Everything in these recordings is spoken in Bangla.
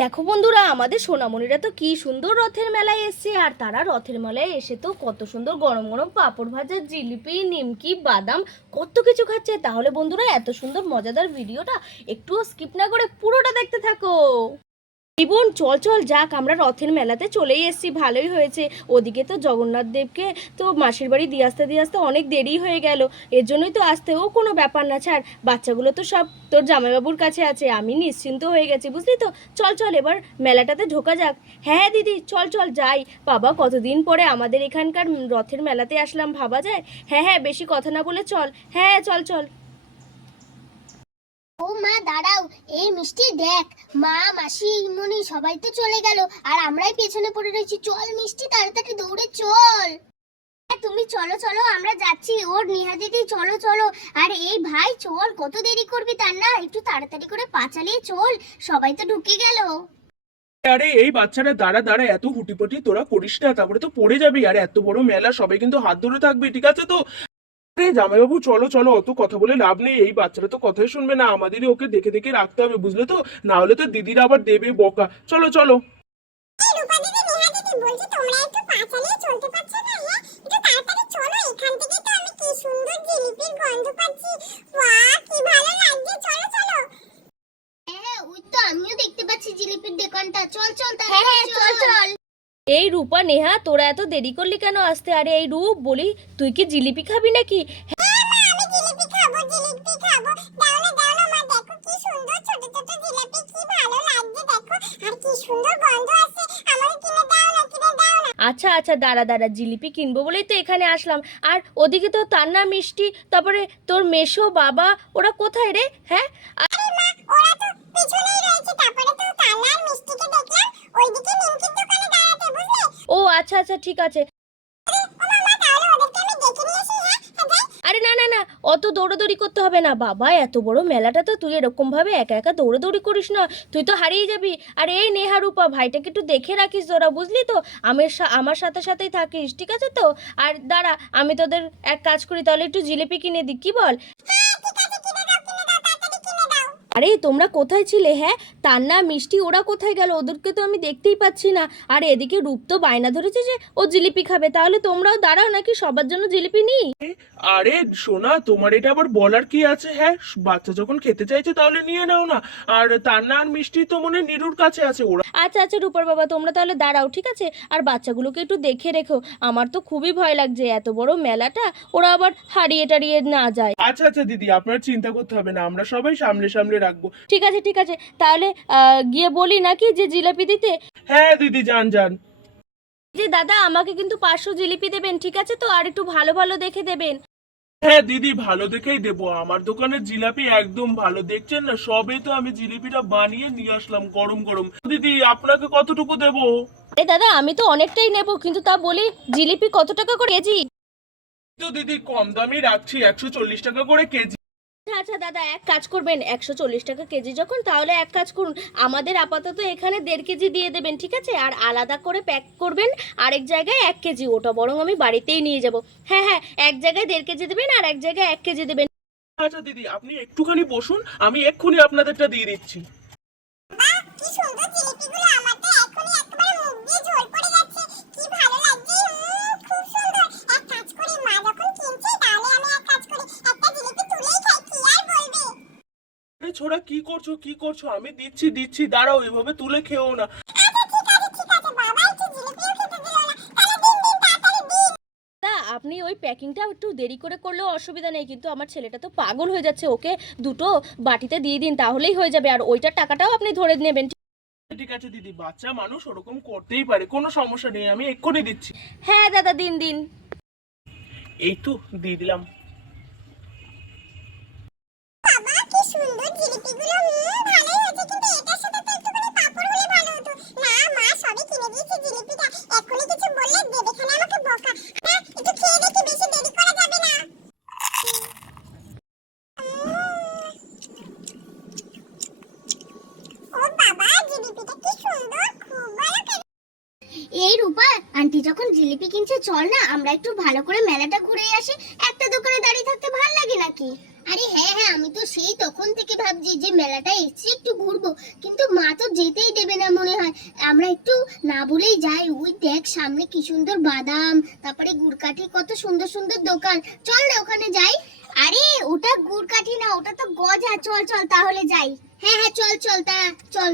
দেখো বন্ধুরা, আমাদের সোনামণিরা তো কি সুন্দর রথের মেলায় এসছে। আর তারা রথের মেলায় এসে তো কত সুন্দর গরম গরম পাঁপড় ভাজা, জিলিপি, নিমকি, বাদাম কত কিছু খাচ্ছে। তাহলে বন্ধুরা, এত সুন্দর, মজাদার ভিডিওটা একটুও স্কিপ না করে পুরোটা দেখতে থাকো। জীবন, চল চল যাক, আমরা রথের মেলাতে চলেই এসেছি, ভালোই হয়েছে। ওদিকে তো জগন্নাথ দেবকে তো মাসির বাড়ি দিয়ে আসতে দিয়ে আসতে অনেক দেরি হয়ে গেল। এর জন্যই তো আসতেও কোনো ব্যাপার না। ছাড়, বাচ্চাগুলো তো সব তোর জামাইবাবুর কাছে আছে, আমি নিশ্চিন্ত হয়ে গেছি, বুঝলি তো? চল চল, এবার মেলাটাতে ঢোকা যাক। হ্যাঁ হ্যাঁ দিদি, চল চল যাই। বাবা, কতদিন পরে আমাদের এখানকার রথের মেলাতে আসলাম, ভাবা যায়? হ্যাঁ হ্যাঁ বেশি কথা না বলে চল। হ্যাঁ চল চল। ও মা দাঁড়াও এই মিষ্টি দেখ। মা মাসি মনি সবাই তো চলে গেল আর আমরাই পেছনে পড়ে রয়েছি। চল মিষ্টি তাড়াতাড়ি দৌড়ে চল। হ্যাঁ, তুমি চলো চলো আমরা যাচ্ছি। ওর নিহা দিদি চলো চলো। আর এই ভাই চল কত দেরি করবি তার না? একটু তাড়াতাড়ি করে পা চালিয়ে চল সবাই তো ঢুকে গেল। আরে এই বাচ্চারা দাঁড়া দাঁড়া এত হুটিপটি তোরা করিস না তারপরে তো পড়ে যাবি। আর এত বড় মেলা সবাই কিন্তু হাত ধরে থাকবে ঠিক আছে তো? জামাইবাবু চলো চলো অত কথা বলে লাভ নেই। এই বাচ্চারা তো কথাই শুনবে না। আমাদেরই ওকে দেখে দেখে রাখতে হবে বুঝলে তো? না হলে তো দিদিরা আবার দেবে বকা। চলো চলো। রূপা দিদি নিহা দিদি বলছি তোমরা একটু পা চালিয়ে চলতে পারছ না হ্যাঁ? একটু তাড়াতাড়ি চলো এখান তো আমি কি সুন্দর জিলিপির গন্ধ পাচ্ছি। ভালো লাগছে। চলো চলো। হ্যাঁ ওই আমিও দেখতে পাচ্ছি জিলিপির দোকানটা। চল চল হ্যাঁ চল। চল। এই রূপা নেহা তোরা এত দেরি করলি কেন আসতে? আরে এই রূপ বলি তুই কি জিলিপি খাবি নাকি? আচ্ছা আচ্ছা দাঁড়া দাঁড়া জিলিপি কিনবো বলেই তো এখানে আসলাম। আর ওদিকে তো তান্না মিষ্টি তারপরে তোর মেশো বাবা ওরা কোথায় রে? হ্যাঁ? আচ্ছা আচ্ছা ঠিক আছে। আরে না না না, অত দৌড়াদৌড়ি করতে হবে না। বাবা, এত বড় মেলাটা তো তুই এরকম ভাবে একা একা দৌড়াদৌড়ি করিস না। তুই তো হারিয়ে যাবি। আর এই নেহা রূপা, ভাইটাকে একটু দেখে রাখিস তোরা বুঝলি তো? আমার আমার সাথে সাথেই থাকিস, ঠিক আছে তো? আর দাঁড়া, আমি তোদের এক কাজ করি, তাহলে একটু জিলিপি কিনে দিই, কি বল? আরে তোমরা কোথায় ছিলে হ্যাঁ? তার তান্না মিষ্টি ওরা কোথায় গেল? ওদেরকে তো আমি দেখতেই পাচ্ছি না। আর এদিকে রূপ তো বায়না ধরেছে যে ও জিলিপি খাবে। তাহলে তোমরাও দাঁড়াও নাকি? সবার জন্য জিলিপি নিই? আরে সোনা তোমার এটা আবার বলার কি আছে হ্যাঁ? বাচ্চা যখন খেতে চাইছে তাহলে নিয়ে নাও না। আর তান্না আর মিষ্টি তো মনে নিরুর কাছে আছে ওরা আচ্ছা আচ্ছা রূপার বাবা তোমরা তাহলে দাঁড়াও ঠিক আছে? আর বাচ্চাগুলোকে একটু দেখে রেখো। আমার তো খুবই ভয় লাগছে এত বড় মেলাটা। ওরা আবার হারিয়ে টারিয়ে না যায়। আচ্ছা আচ্ছা দিদি আপনার চিন্তা করতে হবে না। আমরা সবাই সামনে সামলে রাখব। ঠিক আছে ঠিক আছে। তাহলে গিয়ে বলি নাকি যে জিলাপি দিতে? হ্যাঁ দিদি যান যান। যে দাদা আমাকে কিন্তু পাঁচশো জিলিপি দেবেন ঠিক আছে তো? আর একটু ভালো ভালো দেখে দেবেন। হ্যাঁ দিদি ভালো দেখেই দেবো। আমার দোকানের জিলাপি একদম ভালো। দেখছেন না? সবে তো আমি জিলিপিটা বানিয়ে নিয়ে আসলাম গরম গরম। দিদি আপনাকে কতটুকু দেবো? আরে দাদা আমি তো অনেকটাই নেব কিন্তু তা বলি জিলিপি কত টাকা করে কেজি? তো দিদি কম দামই রাখছি একশো চল্লিশ টাকা করে কেজি। আচ্ছা দাদা, এক কাজ করবেন, একশো চল্লিশ টাকা কেজি যখন, তাহলে এক কাজ করুন, আমাদের আপাতত এখানে দেড় কেজি দিয়ে দেবেন, ঠিক আছে? আর আলাদা করে প্যাক করবেন, আরেক জায়গায় এক কেজি, ওটা বরং আমি বাড়িতেই নিয়ে যাব। হ্যাঁ হ্যাঁ এক জায়গায় দেড় কেজি দেবেন, আর এক জায়গায় এক কেজি দেবেন। আচ্ছা দিদি, আপনি একটুখানি বসুন, আমি এক্ষুনি আপনাদেরটা দিয়ে দিচ্ছি। ছোড়া কি করছ কি করছ? আমি দিচ্ছি দিচ্ছি দাঁড়াও এভাবে তুলে খেও না। আপনি ওই প্যাকিংটা একটু দেরি করে করলেও অসুবিধা নেই কিন্তু আমার ছেলেটা তো পাগল হয়ে যাচ্ছে ওকে দুটো বাটিতে দিয়ে দিন তাহলেই হয়ে যাবে আর ওইটার টাকাটাও আপনি ধরে নেবেন। ঠিক আছে দিদি বাচ্চা মানুষ ওরকম করতেই পারে কোনো সমস্যা নেই আমি এক্ষুনি দিচ্ছি। হ্যাঁ দাদা দিন দিন। এই তো দিয়ে দিলাম বাবা কি সুন্দর জিলিপিগুলো হুম ভালোই হয়েছে কিন্তু এটার সাথে তো একটুখানি পাঁপড় হলে ভালো হতো না মা সবই কিনে দিয়েছে জিলিপিটা এখনই কিছু বললে দেবে খানে আমাকে বকা হ্যাঁ একটু খেয়ে দেখি বেশি দেরি করা যাবে না ও বাবা জিলিপিটা কি সুন্দর খুব ভালো খেতে এই রূপা আন্টি যখন জিলিপি কিনছে চল না আমরা একটু ভালো করে মেলাটা ঘুরে আসি। একটা দোকানে দাঁড়িয়ে থাকতে ভালো লাগে নাকি? আরে হ্যাঁ হ্যাঁ আমি তো সেই তখন থেকে ভাবছি যে মেলাটা এসছি একটু ঘুরবো কিন্তু মা তো যেতেই দেবে না মনে হয়। আমরা একটু না বলেই যাই ওই দেখ সামনে কি সুন্দর বাদাম তারপরে গুড়কাঠি কত সুন্দর সুন্দর দোকান। চল না ওখানে যাই। আরে ওটা গুড়কাঠি না ওটা তো গজা। চল চল তাহলে যাই। হ্যাঁ হ্যাঁ চল চল তা চল।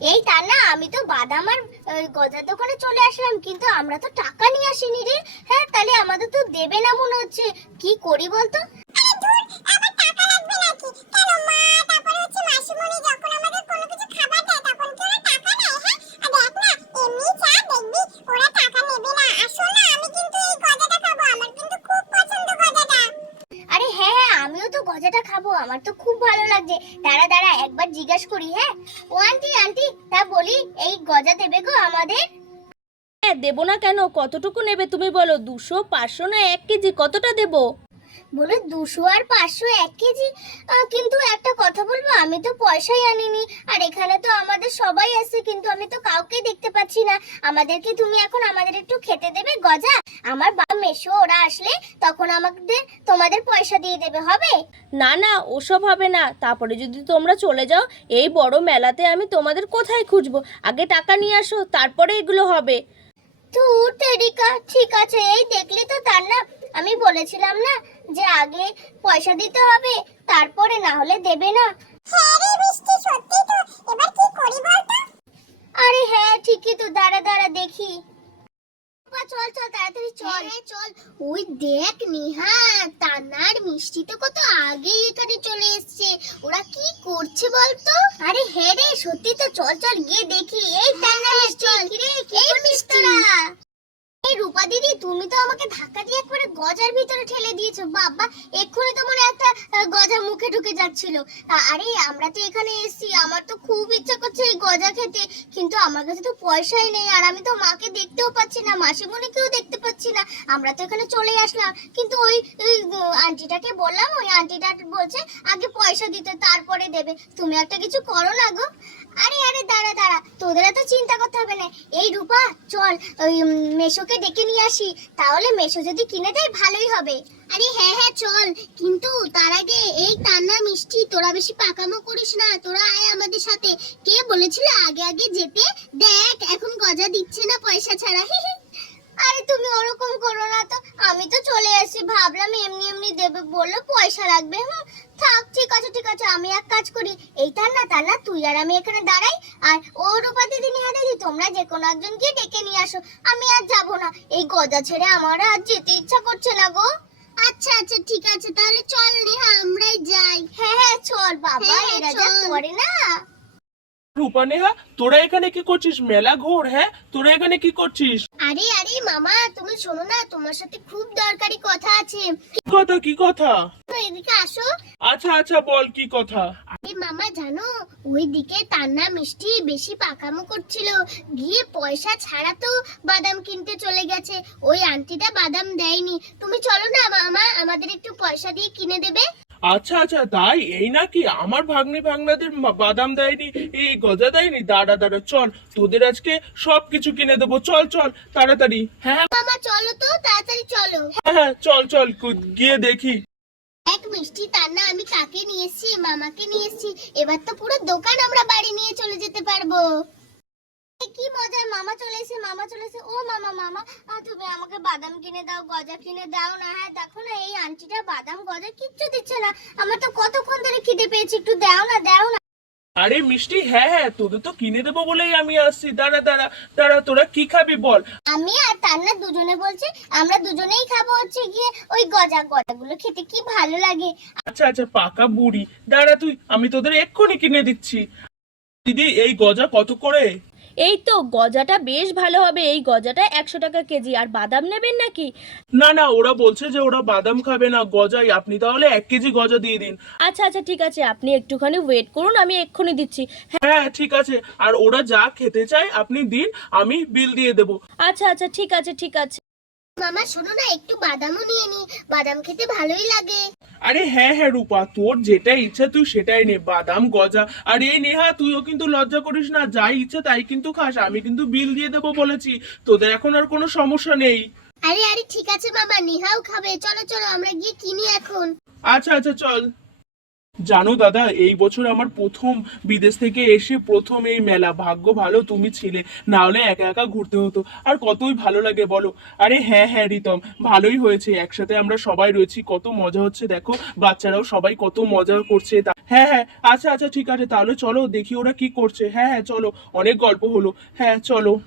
এই তা না আমি তো বাদাম আর গজার দোকানে চলে আসলাম কিন্তু আমরা তো টাকা নিয়ে আসিনি রে। হ্যাঁ তাহলে আমাদের তো দেবে না মনে হচ্ছে। কি করি বলতো? হ্যাঁ? হ্যাঁ আমিও তো গজাটা খাব আমার তো খুব ভালো লাগছে। দাঁড়া দাঁড়া একবার জিজ্ঞেস করি হ্যাঁ? ও আন্টি আন্টি তা বলি এই গজা দেবে গো আমাদের হ্যাঁ দেবো না কেন? কতটুকু নেবে তুমি বলো? দুশো পাঁচশো না এক কেজি? কতটা দেবো? বলে দুশো আর পাঁচশো এক কেজি? কিন্তু একটা কথা বলব আমি তো পয়সাই আনিনি। আর এখানে তো আমাদের সবাই আছে কিন্তু আমি তো কাউকে দেখতে পাচ্ছি না। আমাদেরকে তুমি এখন আমাদের একটু খেতে দেবে গজা? আমার বাবা মেশো ওরা আসলে তখন আমাদের তোমাদের পয়সা দিয়ে দেবে হবে? না না ওসব হবে না। তারপরে যদি তোমরা চলে যাও এই বড় মেলাতে আমি তোমাদের কোথায় খুঁজবো? আগে টাকা নিয়ে আসো তারপরে এগুলো হবে। ধুর তেরিকা ঠিক আছে এই দেখলি তো তার না আমি বলেছিলাম না যে আগে পয়সা দিতে হবে তারপরে না হলে দেবে না। আরে হ্যাঁ ঠিকই তো দাঁড়া দাঁড়া দেখি। চল চল তাড়াতাড়ি চল। চল। ওই দেখ নিহা তান্নার মিষ্টি তো কত আগেই এখানে চলে এসেছে। ওরা কি করছে বলতো? আরে হ্যাঁ রে সত্যি তো চল চল গিয়ে দেখি। এই তান্না মিষ্টি কিরে কি তোরা এই রূপা দিদি তুমি তো আমাকে ধাক্কা দিয়ে একবারে গজার ভিতরে ঠেলে দিয়েছ। বাবা এক্ষুনি তো মনে একটা মুখে ঢুকে যাচ্ছিল। আরে আমরা তো এখানে এসেছি আমার তো খুব ইচ্ছা করছে এই গজা খেতে। কিন্তু আমার কাছে তো পয়সাই নেই আর আমি তো মাকে দেখতেও পাচ্ছি না মাসিমণিকেও দেখতে পাচ্ছি না। আমরা তো এখানে চলে আসলাম। কিন্তু ওই, আন্টিটাকে বললাম ওই আন্টিটা বলছে আগে পয়সা দিতে তারপরে দেবে। তুমি একটা কিছু করো না গো। আরে আরে, দাঁড়া দাঁড়া। তোদের এত চিন্তা করতে হবে না। এই রূপা, চল, ওই মেশোকে ডেকে নিয়ে আসি। তাহলে মেশো যদি কিনে দেয়, ভালোই হবে। আরে হ্যাঁ হ্যাঁ চল। কিন্তু তার আগে এই তান্না মিষ্টি, তোরা বেশি পাকামো করিস না। তোরা আয় আমাদের সাথে। কে বলেছিল আগে আগে যেতে? দেখ, এখন গজা দিচ্ছে না পয়সা ছাড়া। আরে তুমি ওরকম করো না তো। আমি তো চলে এসেছি ভাবলাম এমনি এমনি দেবে বলল পয়সা লাগবে। হুম থাক ঠিক আছে ঠিক আছে আমি এক কাজ করি। এই তার না তার না তুই আর আমি এখানে দাঁড়াই। আর ও রূপা দিদি নিহা দিদি তোমরা যে কোনো একজনকে ডেকে নিয়ে আসো। আমি আর যাব না। এই গজা ছেড়ে আমার আর যেতে ইচ্ছা করছে না গো। আচ্ছা আচ্ছা ঠিক আছে। তাহলে চল নেহা আমরাই যাই। হ্যাঁ হ্যাঁ চল বাবা হ্যাঁ, এরা যা করে না। রূপা নেহা তোরা এখানে কি করছিস? মেলা ঘোর হ্যাঁ? তোরা এখানে কি করছিস? আরে আরে মামা তুমি শোনো না তোমার সাথে খুব দরকারি কথা আছে। কি কথা কি কথা? এদিকে আসো। আচ্ছা আচ্ছা বল কি কথা? আরে মামা জানো ওই দিকে তান্না মিষ্টি বেশি পাকামো করছিল। গিয়ে পয়সা ছাড়া তো বাদাম কিনতে চলে গেছে। ওই আন্টিটা বাদাম দেয়নি। তুমি চলো না মামা আমাদের একটু পয়সা দিয়ে কিনে দেবে। আচ্ছা আচ্ছা তাই? এই নাকি? আমার ভাগ্নে ভাগনাদের বাদাম দেয়নি এই গজা দেয়নি? দাঁড়া দাঁড়া চল তোদের আজকে সবকিছু কিনে দেবো। চল চল তাড়াতাড়ি। হ্যাঁ মামা চলো তো তাড়াতাড়ি চলো। হ্যাঁ হ্যাঁ চল চল গিয়ে দেখি। এক মিষ্টি তান্না আমি কাকে নিয়ে এসেছি মামাকে নিয়ে এসেছি। এবার তো পুরো দোকান আমরা বাড়ি নিয়ে চলে যেতে পারব। কি মজা মামা চলে এসে মামা চলে এসে ও মামা মামা তুমি আমাকে বাদাম কিনে দাও গজা কিনে দাও না? হ্যাঁ দেখো না এই আন্টিটা বাদাম গজা কিচ্ছু দিচ্ছে না। আমার তো কতক্ষণ ধরে খিদে পেয়েছি একটু দাও না দাও না। আরে মিষ্টি হ্যাঁ হ্যাঁ তোদের তো কিনে দেবো বলেই আমি আসছি। দাঁড়া দাঁড়া দাঁড়া তোরা কি খাবি বল? আমি আর তান্না দুজনে বলছি আমরা দুজনেই খাব হচ্ছে গিয়ে ওই গজা গজাগুলো খেতে কি ভালো লাগে। আচ্ছা আচ্ছা পাকা বুড়ি। দাঁড়া তুই আমি তোদের এক্ষুনি কিনে দিচ্ছি। দিদি এই গজা কত করে? এই তো গজাটা বেশ ভালো হবে। এই গজাটা একশো টাকা কেজি। আর বাদাম নেবেন নাকি? না না ওরা বলছে যে ওরা বাদাম খাবে না গজাই। আপনি তাহলে এক কেজি গজা দিয়ে দিন। আচ্ছা আচ্ছা ঠিক আছে। আপনি একটুখানি ওয়েট করুন আমি এক্ষুনি দিচ্ছি। হ্যাঁ। ঠিক আছে। আর ওরা যা খেতে চায় আপনি দিন আমি বিল দিয়ে দেবো। আচ্ছা আচ্ছা ঠিক আছে ঠিক আছে। মামা শোনো না একটু বাদামও নিয়ে নি। বাদাম খেতে ভালোই লাগে। আরে হ্যাঁ হ্যাঁ রূপা তোর যেটা ইচ্ছা তুই সেটাই নে বাদাম গজা। আর এই নেহা তুইও কিন্তু লজ্জা করিস না যাই ইচ্ছা তাই কিন্তু খাস আমি কিন্তু বিল দিয়ে দেবো বলেছি তোদের এখন আর কোনো সমস্যা নেই। আরে আরে ঠিক আছে মামা নেহাও খাবে চলো চলো আমরা গিয়ে কিনি এখন। আচ্ছা আচ্ছা চল। জানো দাদা, এই বছর আমার প্রথম বিদেশ থেকে এসে প্রথম এই মেলা। ভাগ্য ভালো, তুমি ছিলে। না হলে একা একা ঘুরতে হতো। আর কতই ভালো লাগে বলো। আরে হ্যাঁ হ্যাঁ রিতম, ভালোই হয়েছে। একসাথে আমরা সবাই রয়েছি। কত মজা হচ্ছে, দেখো। বাচ্চারাও সবাই কত মজা করছে। হ্যাঁ হ্যাঁ আচ্ছা আচ্ছা ঠিক আছে। তাহলে চলো, দেখি ওরা কি করছে। হ্যাঁ হ্যাঁ চলো। অনেক গল্প হলো। হ্যাঁ চলো।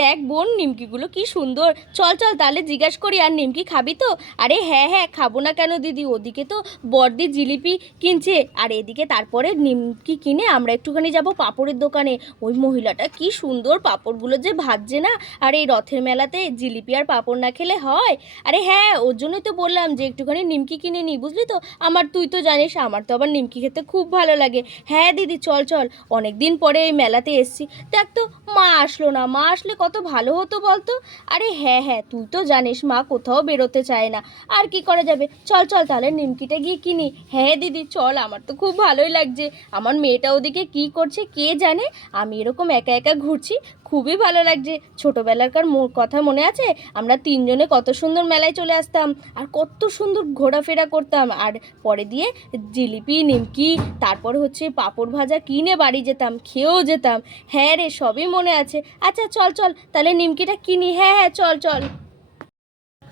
দেখ বোন, নিমকিগুলো কি সুন্দর। চল চল তাহলে জিজ্ঞাস করি, আর নিমকি খাবি তো? আরে হ্যাঁ হ্যাঁ খাব না কেন দিদি? ওদিকে তো বর্দি জিলিপি কিনছে। আর এদিকে তারপরে নিমকি কিনে আমরা একটুখানি যাব পাপড়ের দোকানে। ওই মহিলাটা কি সুন্দর পাপড়গুলো যে ভাজছে না? আর এই রথের মেলাতে জিলিপি আর পাপড় না খেলে হয়? আরে হ্যাঁ ওর জন্যই তো বললাম যে একটুখানি নিমকি কিনে নিই বুঝলি তো? আমার তুই তো জানিস, আমার তো আবার নিমকি খেতে খুব ভালো লাগে। হ্যাঁ দিদি, চল চল। অনেক দিন পরে এই মেলাতে এসছি। দেখ তো, মা আসলো না, মা আসলে কত ভালো হতো বলতো? আরে হ্যাঁ হ্যাঁ তুই তো জানিস মা, কোথাও বেরোতে চায় না। আর কি করা যাবে? চল চল তাহলে নিমকিটা গিয়ে কিনি। হ্যাঁ দিদি, চল, আমার তো খুব ভালোই লাগছে। আমার মেয়েটা ওদিকে কি করছে কে জানে? আমি এরকম একা একা ঘুরছি, খুবই ভালো লাগছে। ছোটোবেলাকার কথা মনে আছে? আমরা তিনজনে কত সুন্দর মেলায় চলে আসতাম, আর কত সুন্দর ঘোরাফেরা করতাম। আর পরে দিয়ে জিলিপি, নিমকি, তারপর হচ্ছে পাঁপড় ভাজা কিনে বাড়ি যেতাম, খেয়েও যেতাম। হ্যাঁ রে, সবই মনে আছে। আচ্ছা চল চল চল, তাহলে নিমকিটা কিনি। হ্যাঁ হ্যাঁ চল চল।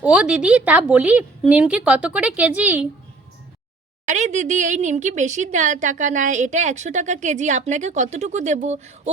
ও দিদি, তা বলি, নিমকি কত করে কেজি? আরে দিদি, এই নিমকি বেশি টাকা নেয়, এটা একশো টাকা কেজি, আপনাকে কতটুকু দেব?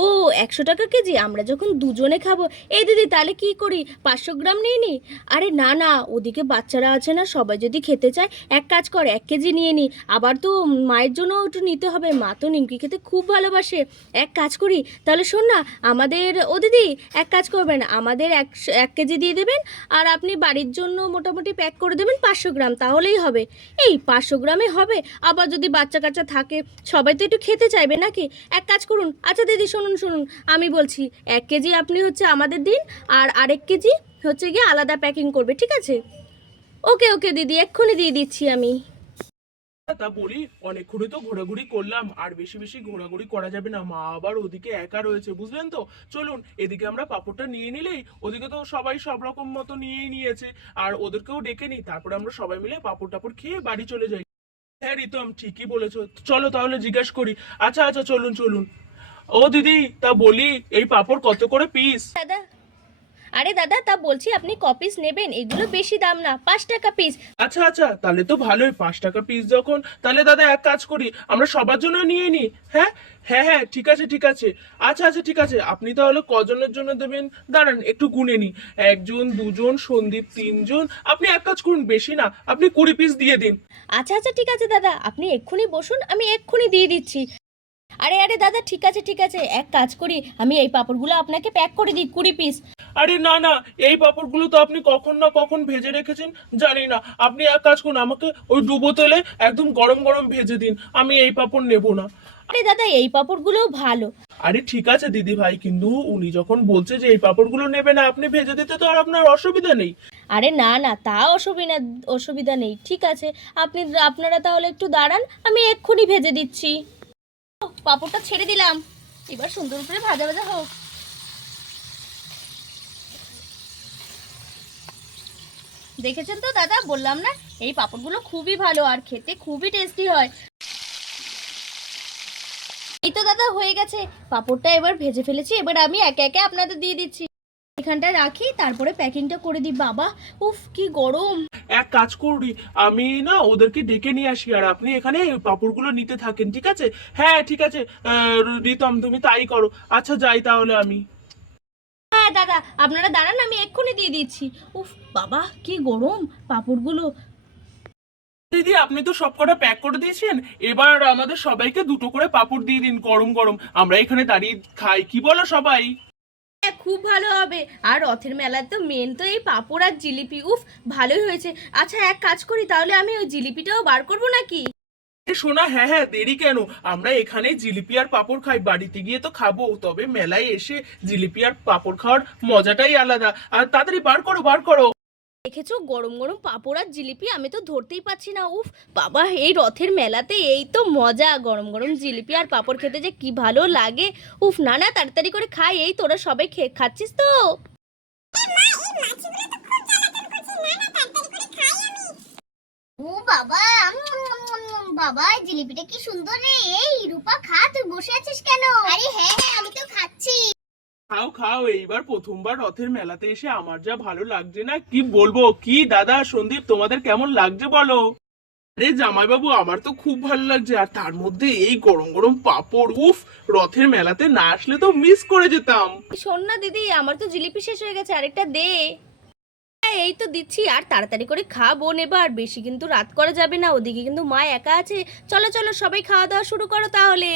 ও, একশো টাকা কেজি, আমরা যখন দুজনে খাব। এই দিদি, তাহলে কি করি? পাঁচশো গ্রাম নিয়ে নি? আরে না না, ওদিকে বাচ্চারা আছে না, সবাই যদি খেতে চায়, এক কাজ কর, এক কেজি নিয়ে নি। আবার তো মায়ের জন্য একটু নিতে হবে, মা তো নিমকি খেতে খুব ভালোবাসে। এক কাজ করি, তাহলে শোন না, আমাদের, ও দিদি, এক কাজ করবেন, আমাদের এক এক কেজি দিয়ে দেবেন, আর আপনি বাড়ির জন্য মোটামুটি প্যাক করে দেবেন পাঁচশো গ্রাম, তাহলেই হবে। এই পাঁচশো গ্রামে হবে আবার যদি বাচ্চা কাচ্চা থাকে, সবাই তো একটু খেতে চাইবে নাকি? এক কাজ করুন আচ্ছা দিদি, শুনুন শুনুন, আমি বলছি, এক কেজি আপনি হচ্ছে আমাদের দিন, আর আরেক কেজি হচ্ছে গিয়ে আলাদা প্যাকিং করবে, ঠিক আছে? ওকে ওকে দিদি, এক্ষুনি দিয়ে দিচ্ছি আমি। তা বলি অনেকক্ষণই তো ঘোরাঘুরি করলাম, আর বেশি বেশি ঘোরাঘুরি করা যাবে না, মা আবার ওদিকে একা রয়েছে, বুঝলেন তো? চলুন, এদিকে আমরা পাপড়টা নিয়ে নিলেই, ওদিকে তো সবাই সব রকম মতো নিয়েই নিয়েছে, আর ওদেরকেও ডেকে নিই, তারপরে আমরা সবাই মিলে পাপড় টাপড় খেয়ে বাড়ি চলে যাই। হ্যাঁ রিতম ঠিকই বলেছ। চলো তাহলে জিজ্ঞেস করি। আচ্ছা আচ্ছা চলুন চলুন। ও, দিদি, তা বলি, এই পাপড় কত করে পিস দাদা আরে দাদা তা বলছি আপনি ক পিস নেবেন এগুলো বেশি দাম না পাঁচ টাকা পিস আচ্ছা আচ্ছা তাহলে তো ভালোই পাঁচ টাকা পিস যখন তাহলে দাদা এক কাজ করি আমরা সবার জন্য নিয়ে নিই হ্যাঁ? হ্যাঁ হ্যাঁ ঠিক আছে ঠিক আছে। আচ্ছা আচ্ছা ঠিক আছে আপনি তাহলে কজনের জন্য দেবেন? দাঁড়ান একটু গুনে নি। একজন দুজন সন্দীপ তিনজন আপনি এক কাজ করুন বেশি না আপনি কুড়ি পিস দিয়ে দিন। আচ্ছা আচ্ছা ঠিক আছে দাদা আপনি এক্ষুনি বসুন আমি এক্ষুনি দিয়ে দিচ্ছি। আরে আরে দাদা ঠিক আছে ঠিক আছে। এক কাজ করি আমি এই পাঁপড়গুলো আপনাকে প্যাক করে দিই কুড়ি পিস আরে না না এই পাপড়গুলো তো আপনি কখন না কখন ভেজে রেখেছেন জানি না। আপনি এক কাজ করুন আমাকে ওই ডুবো তেলে একদম গরম গরম ভেজে দিন আমি এই পাপড় নেব না। আরে দাদা এই পাঁপড়গুলোও ভালো। আরে ঠিক আছে দিদি ভাই কিন্তু উনি যখন বলছে যে এই পাপড়গুলো নেবে না আপনি ভেজে দিতে তো আর আপনার অসুবিধা নেই। আরে না না তা অসুবিধা অসুবিধা নেই ঠিক আছে। আপনি আপনারা তাহলে একটু দাঁড়ান আমি এক্ষুনি ভেজে দিচ্ছি। পাঁপড়টা ছেড়ে দিলাম। এবার সুন্দর করে ভাজা ভাজা হোক। দেখেছেন তো দাদা? বললাম না, এই পাপড়গুলো খুবই ভালো আর খেতে খুবই টেস্টি হয়। এই তো দাদা, হয়ে গেছে। পাপড়টা এবার ভেজে ফেলেছি, এবার আমি একে একে আপনাদের দিয়ে দিচ্ছি। এখানটা রাখি তারপরে প্যাকিংটা করে দিই। বাবা উফ কি গরম। এক কাজ করি আমি না ওদেরকে ডেকে নিয়ে আসি আর আপনি এখানে পাপড়গুলো নিতে থাকেন ঠিক আছে? হ্যাঁ ঠিক আছে রিতম তুমি তাই করো। আচ্ছা যাই তাহলে আমি। হ্যাঁ দাদা আপনারা দাঁড়ান আমি এক্ষুনি দিয়ে দিচ্ছি। উফ বাবা কি গরম পাঁপড়গুলো। দিদি আপনি তো সব কটা প্যাক করে দিয়েছেন। এবার আমাদের সবাইকে দুটো করে পাপড় দিয়ে দিন গরম গরম। আমরা এখানে দাঁড়িয়ে খাই কি বলো সবাই? খুব ভালো হবে। আর রথের মেলার তো মেন তো এই পাঁপড় আর জিলিপি, উফ, ভালোই হয়েছে। আচ্ছা এক কাজ করি, তাহলে আমি ওই জিলিপিটাও বার করব নাকি? শোনা হ্যাঁ হ্যাঁ দেরি কেন? আমরা এখানে জিলিপি আর পাপড় খাই, বাড়িতে গিয়ে তো খাব। তবে মেলায় এসে জিলিপি আর পাপড় খাওয়ার মজাটাই আলাদা। আর তাড়াতাড়ি বার করো বার করো। দেখেছ? গরম গরম পাঁপড় আর জিলিপি আমি তো ধরতেই পাচ্ছি না। উফ, বাবা, এই রথের মেলাতে এই তো মজা। গরম গরম জিলিপি আর পাঁপড় খেতে যে কি ভালো লাগে। উফ, না না, তাড়াতাড়ি করে খাই। এই তোরা সবাই খেয়ে খাচ্ছিস তো? ও বাবা বাবা জিলিপিটা কি সুন্দর রে। এই রূপা, খা, তুই বসে আছিস কেন? আরে হ্যাঁ হ্যাঁ আমি তো খাচ্ছি। খাও খাও এইবার প্রথমবার রথের মেলাতে এসে আমার যা ভালো লাগছে না কি বলব? কি দাদা সন্দীপ তোমাদের কেমন লাগছে বলো? আরে জামাইবাবু আমার তো খুব ভালো লাগছে আর তার মধ্যে এই গরম গরম পাপড় উফ রথের মেলাতে না আসলে তো মিস করে যেতাম। শোন না দিদি আমার তো জিলিপি শেষ হয়ে গেছে আরেকটা দে। হ্যাঁ, এই তো দিচ্ছি আর তাড়াতাড়ি করে খা বোন এবার বেশি কিন্তু রাত করা যাবে না ওদিকে কিন্তু মা একা আছে। চলো চলো সবাই খাওয়া দাওয়া শুরু করো তাহলে।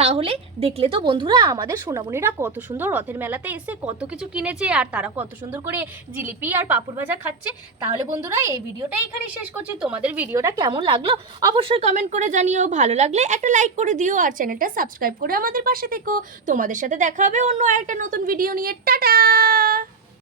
তাহলে দেখলে তো বন্ধুরা, আমাদের সোনামণিরা কত সুন্দর রথের মেলাতে এসে কত কিছু কিনেছে, আর তারা কত সুন্দর করে জিলিপি আর পাঁপড় ভাজা খাচ্ছে। তাহলে বন্ধুরা, এই ভিডিওটা এখানে শেষ করছি। তোমাদের ভিডিওটা কেমন লাগল অবশ্যই কমেন্ট করে জানিও। ভালো লাগলে একটা লাইক করে দিও, আর চ্যানেলটা সাবস্ক্রাইব করে আমাদের পাশে থেকো। তোমাদের সাথে দেখা হবে অন্য একটা নতুন ভিডিও নিয়ে। টাটা!